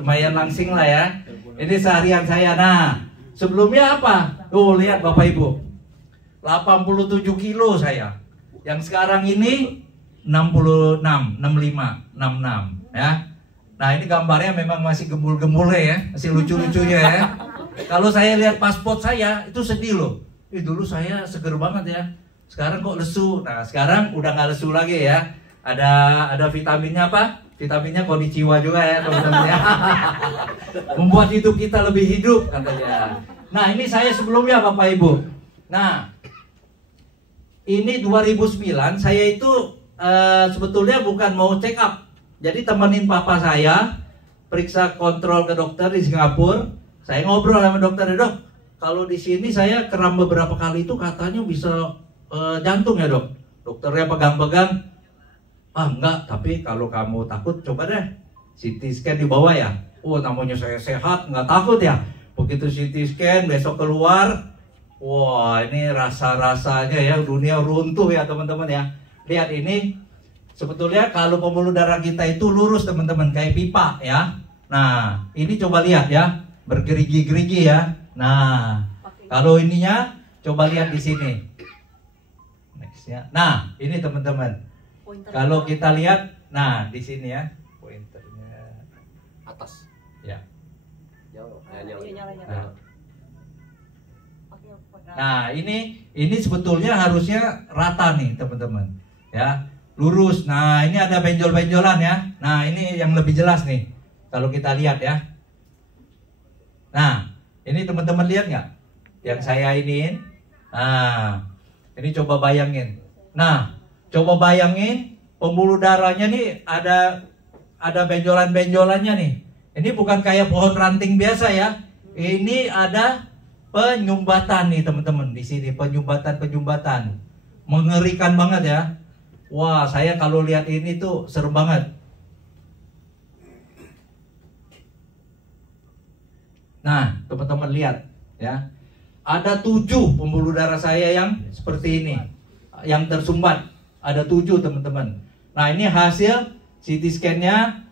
Lumayan langsing lah ya. Ini seharian saya. Nah, sebelumnya apa? Tuh lihat Bapak Ibu, 87 kilo saya. Yang sekarang ini 66, 65, 66 ya. Nah ini gambarnya memang masih gembul-gembulnya ya, masih lucu-lucunya ya. Kalau saya lihat paspor saya itu sedih loh. Dulu saya seger banget ya. Sekarang kok lesu. Nah sekarang udah nggak lesu lagi ya. Ada vitaminnya apa? Vitaminnya konnichiwa juga ya teman-teman ya. Membuat hidup kita lebih hidup katanya. Nah ini saya sebelumnya Bapak Ibu. Nah ini 2009 saya itu sebetulnya bukan mau check up. Jadi temenin papa saya periksa kontrol ke dokter di Singapura. Saya ngobrol sama dokter, dok, kalau di sini saya kram beberapa kali itu katanya bisa jantung ya dok. Dokternya pegang-pegang. Ah enggak, tapi kalau kamu takut coba deh CT scan di bawah ya. Oh namanya saya sehat nggak takut ya. Begitu CT scan besok keluar, wah ini rasa-rasanya ya dunia runtuh ya teman-teman ya. Lihat ini, sebetulnya kalau pembuluh darah kita itu lurus teman-teman kayak pipa ya. Nah ini coba lihat ya, bergerigi-gerigi ya. Nah kalau ininya coba lihat di sini. Next ya. Nah ini teman-teman. Kalau kita lihat, nah di sini ya, pointernya atas. Ya. Nah, ini sebetulnya harusnya rata nih teman-teman, ya, lurus. Nah ini ada benjol-benjolan ya. Nah ini yang lebih jelas nih, kalau kita lihat ya. Nah ini teman-teman lihat nggak? Yang saya iniin. Nah ini coba bayangin. Nah coba bayangin pembuluh darahnya nih ada benjolan-benjolannya nih. Ini bukan kayak pohon ranting biasa ya. Ini ada penyumbatan nih teman-teman di sini, penyumbatan. Mengerikan banget ya. Wah, saya kalau lihat ini tuh serem banget. Nah, teman-teman lihat ya. Ada 7 pembuluh darah saya yang seperti ini, yang tersumbat. Ada 7 teman-teman. Nah ini hasil CT scan-nya.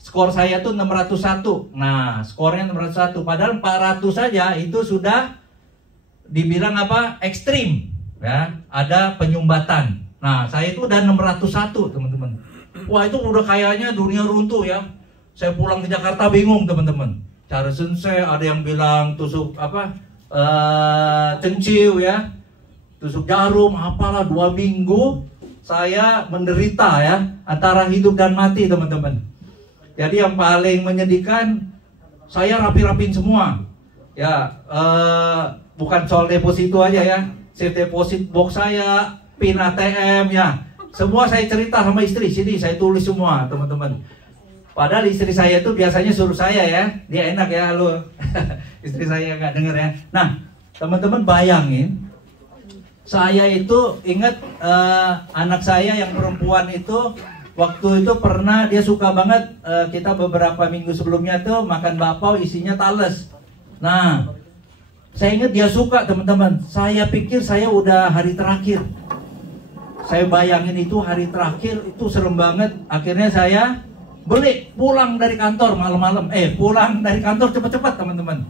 Skor saya tuh 601. Nah skornya 601. Padahal 400 saja itu sudah dibilang apa? Ekstrim ya. Ada penyumbatan. Nah saya itu udah 601 teman-teman. Wah itu udah kayaknya dunia runtuh ya. Saya pulang ke Jakarta bingung teman-teman. Cara sensei ada yang bilang tusuk apa? Cenciu ya. Tusuk jarum apalah 2 minggu. Saya menderita ya, antara hidup dan mati teman-teman. Jadi yang paling menyedihkan, saya rapi-rapin semua. Ya, bukan soal deposito aja ya, safe deposit box saya, pin ATM ya, semua saya cerita sama istri. Sini saya tulis semua teman-teman. Padahal istri saya itu biasanya suruh saya ya, dia enak ya, halo. Istri saya nggak denger ya. Nah, teman-teman bayangin. Saya itu ingat anak saya yang perempuan itu waktu itu pernah dia suka banget kita beberapa minggu sebelumnya tuh makan bakpao isinya tales. Nah, saya ingat dia suka teman-teman. Saya pikir saya udah hari terakhir. Saya bayangin itu hari terakhir itu serem banget. Akhirnya saya beli pulang dari kantor malam-malam. Pulang dari kantor cepat-cepat teman-teman.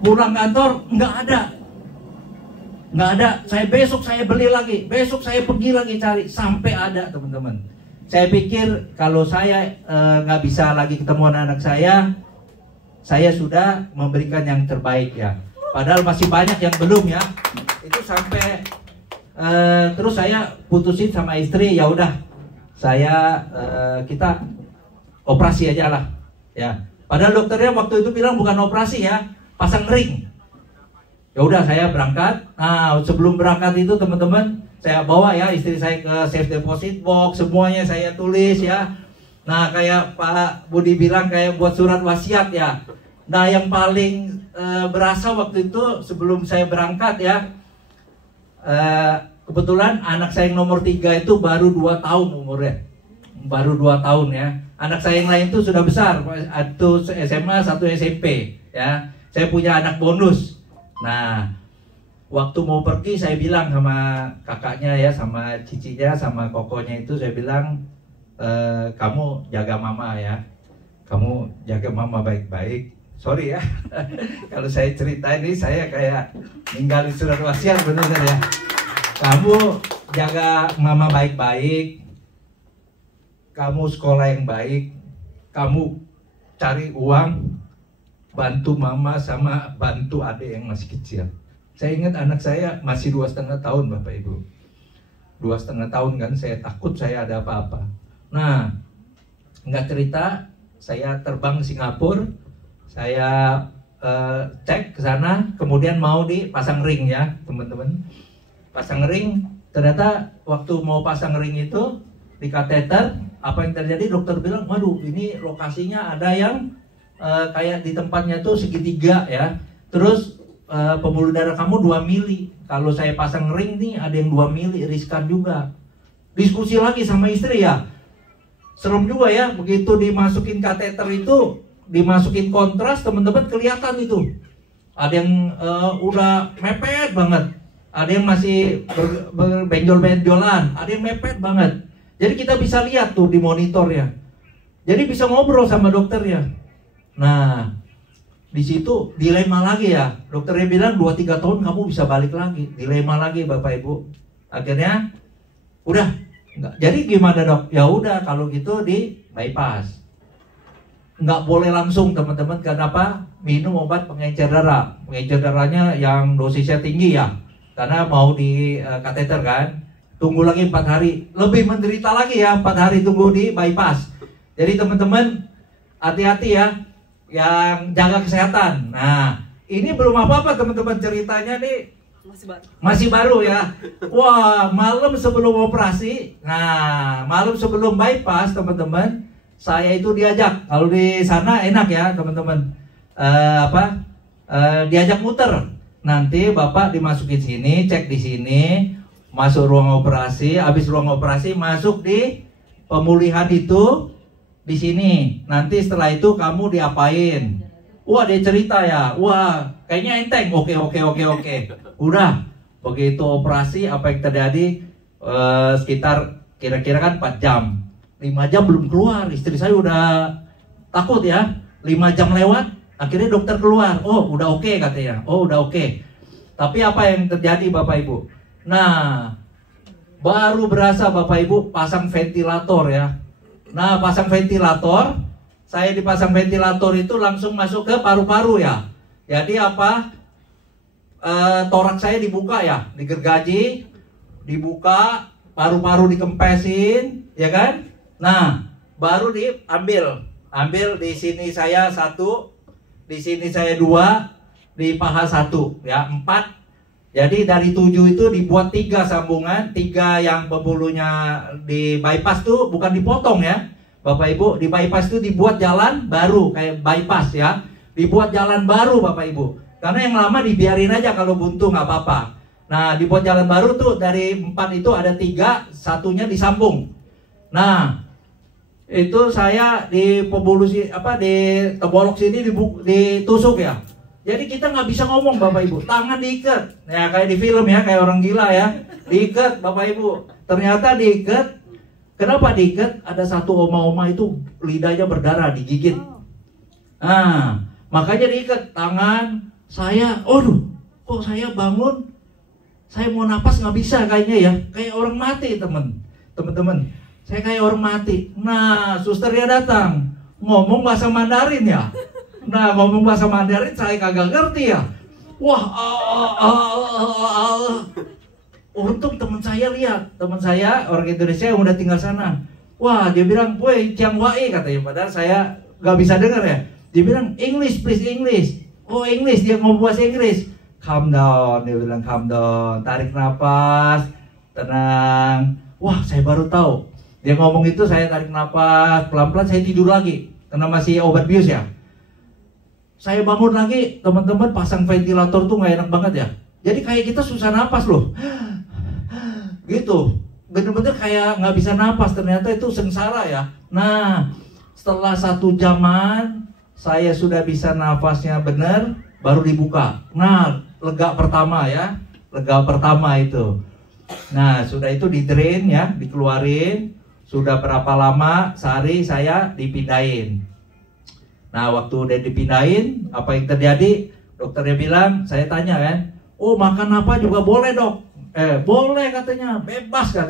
Pulang kantor nggak ada. Besok saya beli lagi, besok saya pergi lagi cari sampai ada teman-teman. Saya pikir kalau saya nggak bisa lagi ketemu anak saya sudah memberikan yang terbaik ya. Padahal masih banyak yang belum ya. Itu sampai terus saya putusin sama istri, ya udah kita operasi aja lah ya. Padahal dokternya waktu itu bilang bukan operasi ya, pasang ring. Ya udah saya berangkat. Nah sebelum berangkat itu teman-teman saya bawa ya istri saya ke safe deposit box, semuanya saya tulis ya. Nah kayak Pak Budi bilang kayak buat surat wasiat ya. Nah yang paling berasa waktu itu sebelum saya berangkat ya, kebetulan anak saya yang nomor 3 itu baru 2 tahun umurnya, baru 2 tahun ya. Anak saya yang lain itu sudah besar, satu SMA, satu SMP ya. Saya punya anak bonus. Nah, waktu mau pergi saya bilang sama kakaknya ya, sama cicinya, sama kokonya itu saya bilang, kamu jaga mama ya. kamu jaga mama baik-baik. Sorry ya, kalau saya cerita ini saya kayak ninggalin surat wasiat bener-bener ya. Kamu jaga mama baik-baik, kamu sekolah yang baik, kamu cari uang, bantu mama sama bantu adik yang masih kecil. Saya ingat anak saya masih 2,5 tahun Bapak Ibu. 2,5 tahun kan, saya takut saya ada apa-apa. Nah, nggak cerita, saya terbang ke Singapura, saya cek ke sana, kemudian mau dipasang ring ya teman-teman. Pasang ring, ternyata waktu mau pasang ring itu di kateter, apa yang terjadi? Dokter bilang, waduh ini lokasinya ada yang kayak di tempatnya tuh segitiga ya. Terus pembuluh darah kamu 2 mili. Kalau saya pasang ring nih ada yang 2 mili, riskan juga. Diskusi lagi sama istri ya. Serem juga ya, begitu dimasukin kateter itu, dimasukin kontras, teman-teman kelihatan itu. Ada yang udah mepet banget. Ada yang masih berbenjol-benjolan, ada yang mepet banget. Jadi kita bisa lihat tuh di monitor ya. Jadi bisa ngobrol sama dokternya. Nah, di situ dilema lagi ya. Dokternya bilang 2-3 tahun kamu bisa balik lagi. Dilema lagi Bapak Ibu. Akhirnya udah enggak. Jadi gimana dok? Ya udah kalau gitu di bypass. Nggak boleh langsung teman-teman. Kenapa? Minum obat pengencer darah. Pengencer darahnya yang dosisnya tinggi ya. Karena mau di kateter kan. Tunggu lagi 4 hari. Lebih menderita lagi ya 4 hari tunggu di bypass. Jadi teman-teman hati-hati ya. Yang jaga kesehatan. Nah, ini belum apa-apa teman-teman, ceritanya nih masih baru ya. Wah, malam sebelum operasi, nah malam sebelum bypass teman-teman, saya itu diajak. Kalau di sana enak ya teman-teman, diajak muter. Nanti bapak dimasukin sini, cek di sini, masuk ruang operasi, habis ruang operasi masuk di pemulihan itu. Di sini, nanti setelah itu kamu diapain? Wah dia cerita ya, wah kayaknya enteng. Oke. Udah, begitu operasi apa yang terjadi? Sekitar kira-kira kan 4 jam, 5 jam belum keluar. Istri saya udah takut ya. 5 jam lewat, akhirnya dokter keluar. Oh udah oke katanya. Oh udah oke. Tapi apa yang terjadi Bapak Ibu? Nah, baru berasa Bapak Ibu pasang ventilator ya. Nah pasang ventilator, saya dipasang ventilator itu langsung masuk ke paru-paru ya. Jadi apa? Toraks saya dibuka ya, digergaji, dibuka, paru-paru dikempesin, ya kan? Nah baru ambil di sini saya 1, di sini saya 2, di paha 1, ya 4. Jadi dari 7 itu dibuat 3 sambungan, 3 yang pembuluhnya di bypass tuh bukan dipotong ya Bapak Ibu. Di bypass tuh dibuat jalan baru, kayak bypass ya. Dibuat jalan baru Bapak Ibu. Karena yang lama dibiarin aja, kalau buntu nggak apa-apa. Nah dibuat jalan baru tuh dari 4 itu ada 3, 1-nya disambung. Nah itu saya di pembuluh di tebolok sini ditusuk ya. Jadi kita nggak bisa ngomong Bapak Ibu, tangan diikat, ya kayak di film ya, kayak orang gila ya, diikat Bapak Ibu. Ternyata diikat, kenapa diikat? Ada satu oma-oma itu lidahnya berdarah, digigit. Nah, makanya diikat tangan saya. Aduh, kok saya bangun, saya mau napas nggak bisa kayaknya ya, kayak orang mati teman-teman. Saya kayak orang mati. Nah, susternya datang, ngomong bahasa Mandarin ya. Nah ngomong bahasa Mandarin saya kagak ngerti ya. Wah, untung teman saya lihat, teman saya orang Indonesia yang udah tinggal sana. Wah dia bilang, woi Ciang Wai katanya, padahal saya nggak bisa dengar ya. Dia bilang English please English. Oh English, dia ngomong bahasa Inggris. Calm down, dia bilang calm down, tarik nafas, tenang. Wah saya baru tahu. Dia ngomong itu saya tarik nafas, pelan-pelan saya tidur lagi karena masih obat bius ya. Saya bangun lagi, teman-teman pasang ventilator tuh nggak enak banget ya. Jadi kayak kita susah napas loh. Gitu. Bener-bener kayak nggak bisa napas. Ternyata itu sengsara ya. Nah, setelah 1 jaman, saya sudah bisa nafasnya bener, baru dibuka. Nah, lega pertama ya. Lega pertama itu. Nah, sudah itu di drain ya, dikeluarin. Sudah berapa lama, sehari saya dipindahin. Nah, waktu udah dipindahin, apa yang terjadi? Dokternya bilang, saya tanya kan, oh makan apa juga boleh dok? Boleh katanya, bebas katanya.